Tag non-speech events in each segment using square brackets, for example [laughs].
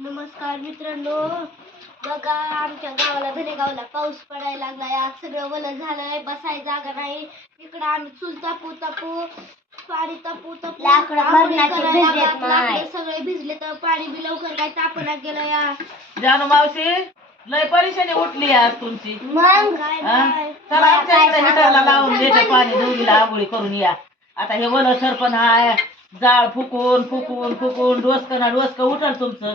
नमस्कार मित्रांनो बघा आमच्या गावाला भले गावाला पाऊस पडायला लागलाय आज सगळं वल झालंय बसाय जागा नाही इकडं चूल तापू तापू पाणी तापू तापू आकडा सगळे भिजले तर पाणी बी लवकर काय तापून गेलो या जाणू मावशी लय परेशानी उठली आज तुमची हिटरला लावून देते पाणी आंघोळी करून या आता हे सरपण आहे जाळ फुकून फुकून फुकून डोसक ना डोसक उठल तुमचं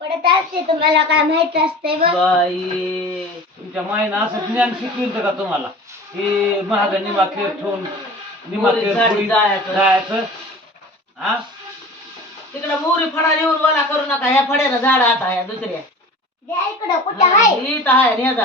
तुम्हाला बाई तुमच्या असं ज्ञान शिकविल का तुम्हाला कि महाग निमान निवडायचं तिकडे मोरी फडा लिहून वाला करू नका या फड्याच झाड आता दुसऱ्या लिहित हायझा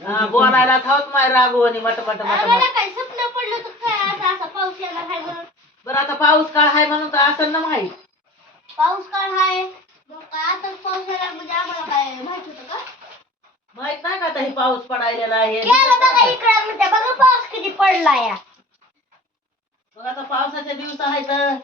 बोलायला थवत माय राघव आणि मट मट मला काय सुपलं पडलं तर काय असं असं पाऊस केलं बर आता पाऊस काळ हाय म्हणून तर असं ना माहिती पाऊस काळ हाय मग आता पाऊस या म्हणजे काय माहिती का माहित ना त हे पाऊस पडायलेला आहे काय म्हणते बघा पाऊस किती पडला या बर आता पावसाच्या दिवस आहे तर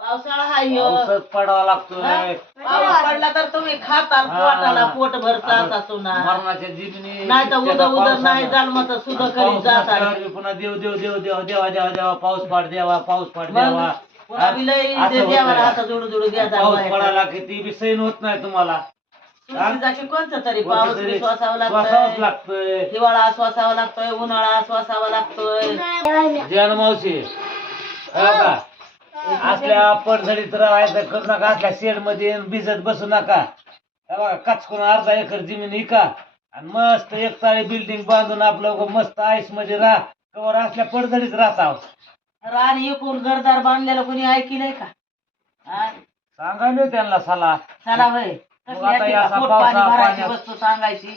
पावसाळा हा योज पडावा लागतो पावसा पडला तर तुम्ही खातात पोटाला पोट भरतात नाही तर उद उद नाही जाऊ पुन्हा देव देव देवा देवा देवा पाऊस पाड द्यावा पाऊस फाड द्यावा राहत जुडू जुडूया पडायला किती होत नाही तुम्हाला कोणतं तरी पाऊस पावस लागतोय हिवाळा श्वासावा लागतोय उन्हाळा आस्वासावा लागतोय जन्मावशी असल्या पडझडीत राहायचं करू नका नका बसू करून अर्धा एकर जमीन इका आणि मस्त एक तारी बिल्डिंग बांधून आपलं मस्त आयुष मध्ये राहा असल्या पडझडीत राहता आणि एकूण गरदार बांधलेला कोणी ऐकली का सांगाय मी त्यांना सला सला बाहेर सांगायची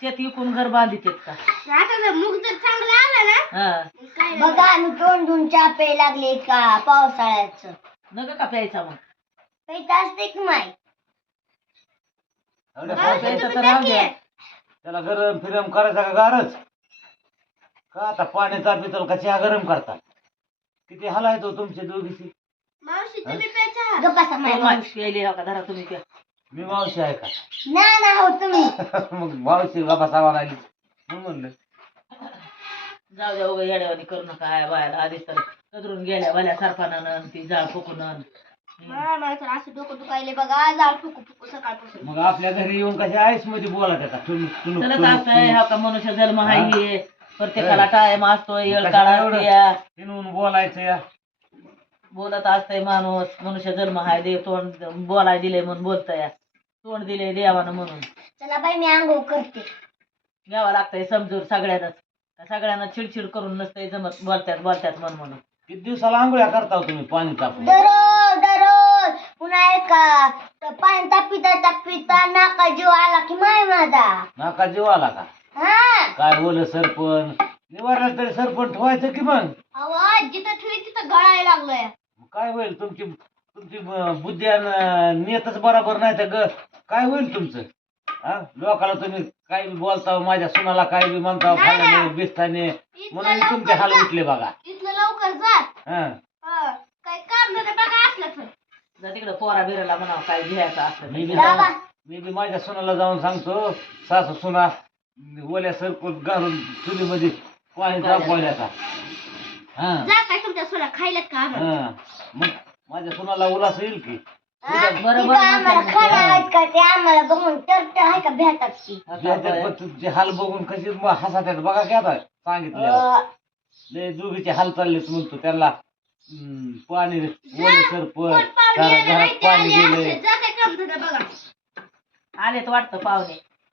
शेती विकून घर बांधित का बघा तोंड धुन चाप लागले का पावसाळ्याच नग का प्यायचा मग प्यायचा असते माय त्याला गरम फिरम करायचा का गारच का आता पाण्याचा पितल कसे गरम करता किती हाला येतो तुमचे दोघीशी मावशी तुम्ही प्यायचा प्यायले का धरा तुम्ही प्या मी भाऊचा आहे हो [laughs] [laughs] का ना तुम। ना तुम्ही मग मावशी लबासा वाला आली म्हणलं जाऊ जाऊ ग हेड्यावाणी करू नका आया बाहेर आधीच तर उतरून गेल्या वण्या सरपणान ती झाळ फुकून मामा मग आपल्या घरी येऊन कसे आहेस मध्ये बोला दादा तू हा का मनुष्य जन्म हाय ये प्रत्येकाला टायम असतोय ये काल बोलायचं बोलत असते माणूस मनुष्य जन्म हाय दे तोंड बोलाय दिले म्हणून बोलत तोंड दिले देवाना म्हणून चला बाई मी आंघोळ करते घ्यावा लागतंय समजूर सगळ्यांनाच सगळ्यांना चिडचिड करून नसतंय जमत बोलत्यात बोलत्यात म्हणून म्हणून किती दिवसाला आंघोळ्या करता तुम्ही पाणी टाकू दररोज दररोज पुन्हा का ता पाणी तापिता तापिता नाका जीव आला की माय माझा नाका जीव आला का काय बोल सरपण निवारला तरी सरपण ठेवायचं की मग आवाज जिथं ठेवी तिथं गळायला लागलोय काय होईल तुमची तुमची बुद्ध्याना नेतच बरोबर नाही तर ग काय होईल तुमचं अ लोकाला तुम्ही काही बोलता माझ्या सुनाला काही बोलता भाले बिस्त्याने म्हणून तुमचे हाल उठले बघा इथला लवकर जात ह ह तिकडं पोरा भेरला म्हणा काय घ्यायचा असतं मी बाबा मी भी माझ्या सुनाला जाऊन सांगतो सासू सुना ओल्या सरकोट घालून तुम्ही मध्ये काय झाप ओल्याचा हां जातय तुमच्या सुना खायलात का मग माझ्या सुनाला उलास येईल की हाल बघून कशी हसात येत बघा काय आता सांगितलं दोघीचे हाल चालले म्हणतो त्याला पाणी ओले सर पण पाणी आले आलेत वाटत पावले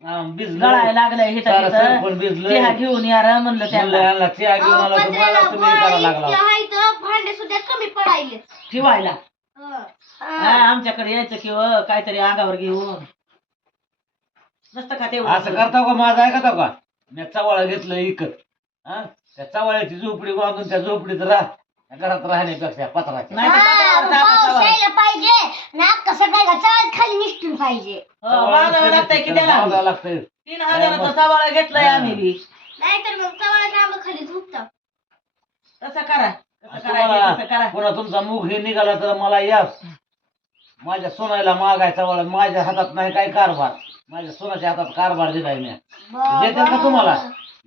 भांडे सुद्धा कमी आमच्याकडे यायच किंवा काहीतरी अंगावर घेऊन का ते असं करता माझा ऐकतो का मी चवळा घेतलं इकत हा त्या चवळ्याची झोपडी त्या झोपडीत राह घरात राहण्यापेक्षा पत्राची झुपत करा पुन्हा तुमचा निघाला तर मला यास माझ्या सोन्याला मागायचा माझ्या हातात नाही काय कारभार माझ्या सोन्याच्या हातात कारभार दिलाय मी देते ना तुम्हाला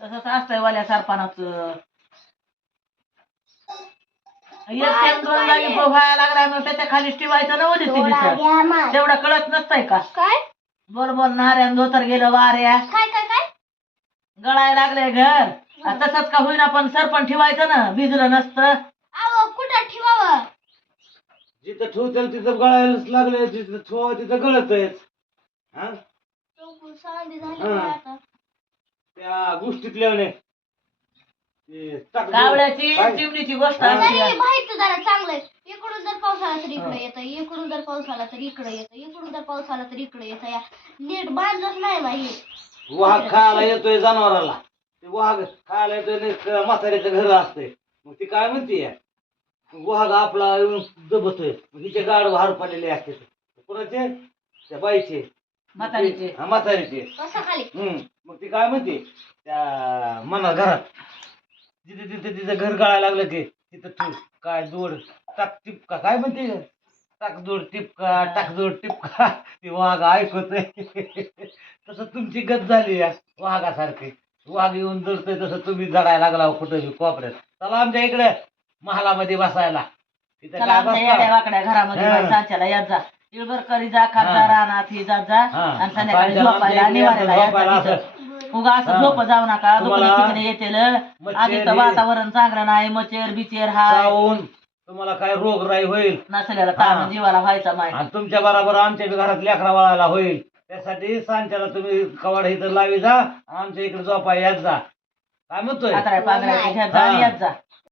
तसंच असतंय वाल्या सरपणाचं. एक ते दोन लागे पोहायला लागला ना त्याच्या खाली ठेवायचं ना उडी तेवढं कळत नसताय का. बोल बोल ना रे आणि धोतर गेलं वाऱ्यात. गळाय लागले घर. तसंच का होईना पण सरपण ठेवायचं ना भिजलं नसतं. अहो कुठं ठिवावं? जिथं ठेवशील तिथं गळायलाच लागलंय. जिथं ठेवावं तिथं गळतंय. हां? त्या गोष्टीत लावणे चिमणीची गोष्ट माहिती जरा चांगलं इकडून जर पाऊस आला तर इकडे येत इकडून जर पाऊस आला तर इकडे येत इकडून जर पाऊस आला तर इकडे येत या नीट बांधच नाही नाही वाघ खायला येतोय जनावराला ते वाघ खायला येतोय म्हाताऱ्याचं घर असतंय मग ती काय म्हणते या वाघ आपला येऊन जबतोय हिचे गाड हार पडलेले असते कोणाचे त्या बाईचे मातारी ते [laughs] हा मातारी ते काय म्हणते त्या मना घरात जिथे जि ते घर गळाय लागलं ते तिथं काय जोड टाक टिपका काय म्हणते टाक जोड टिपका टाक जोड टिपका ती वाघ ऐकते तसं तुमची गत झालीस वाघासारखी वाघ येऊन जसतय तसं तुम्ही जडाय लागला कुठं भी कोपऱ्यात सलाम जा इकडे महालामध्ये बसायला तिथं घरामध्ये तिळभर करी जा खाता राहणार ते जा जा आणि संध्याकाळी झोपायला निवारा झाला का तिथ उगा असं झोप जाऊ नका दुपारी तिकडे येतील आधी तर वातावरण चांगलं नाही मच्छर बिचर हाय तुम्हाला काय रोग होईल ना सगळ्याला ताण जीवाला व्हायचा नाही आणि तुमच्या बरोबर आमच्या बी घरात लेकरा वाळायला होईल त्यासाठी सांच्याला तुम्ही कवाड इथं लावी जा आमच्या इकडे झोपायला जा काय म्हणतोय पांघरायला जा यात जा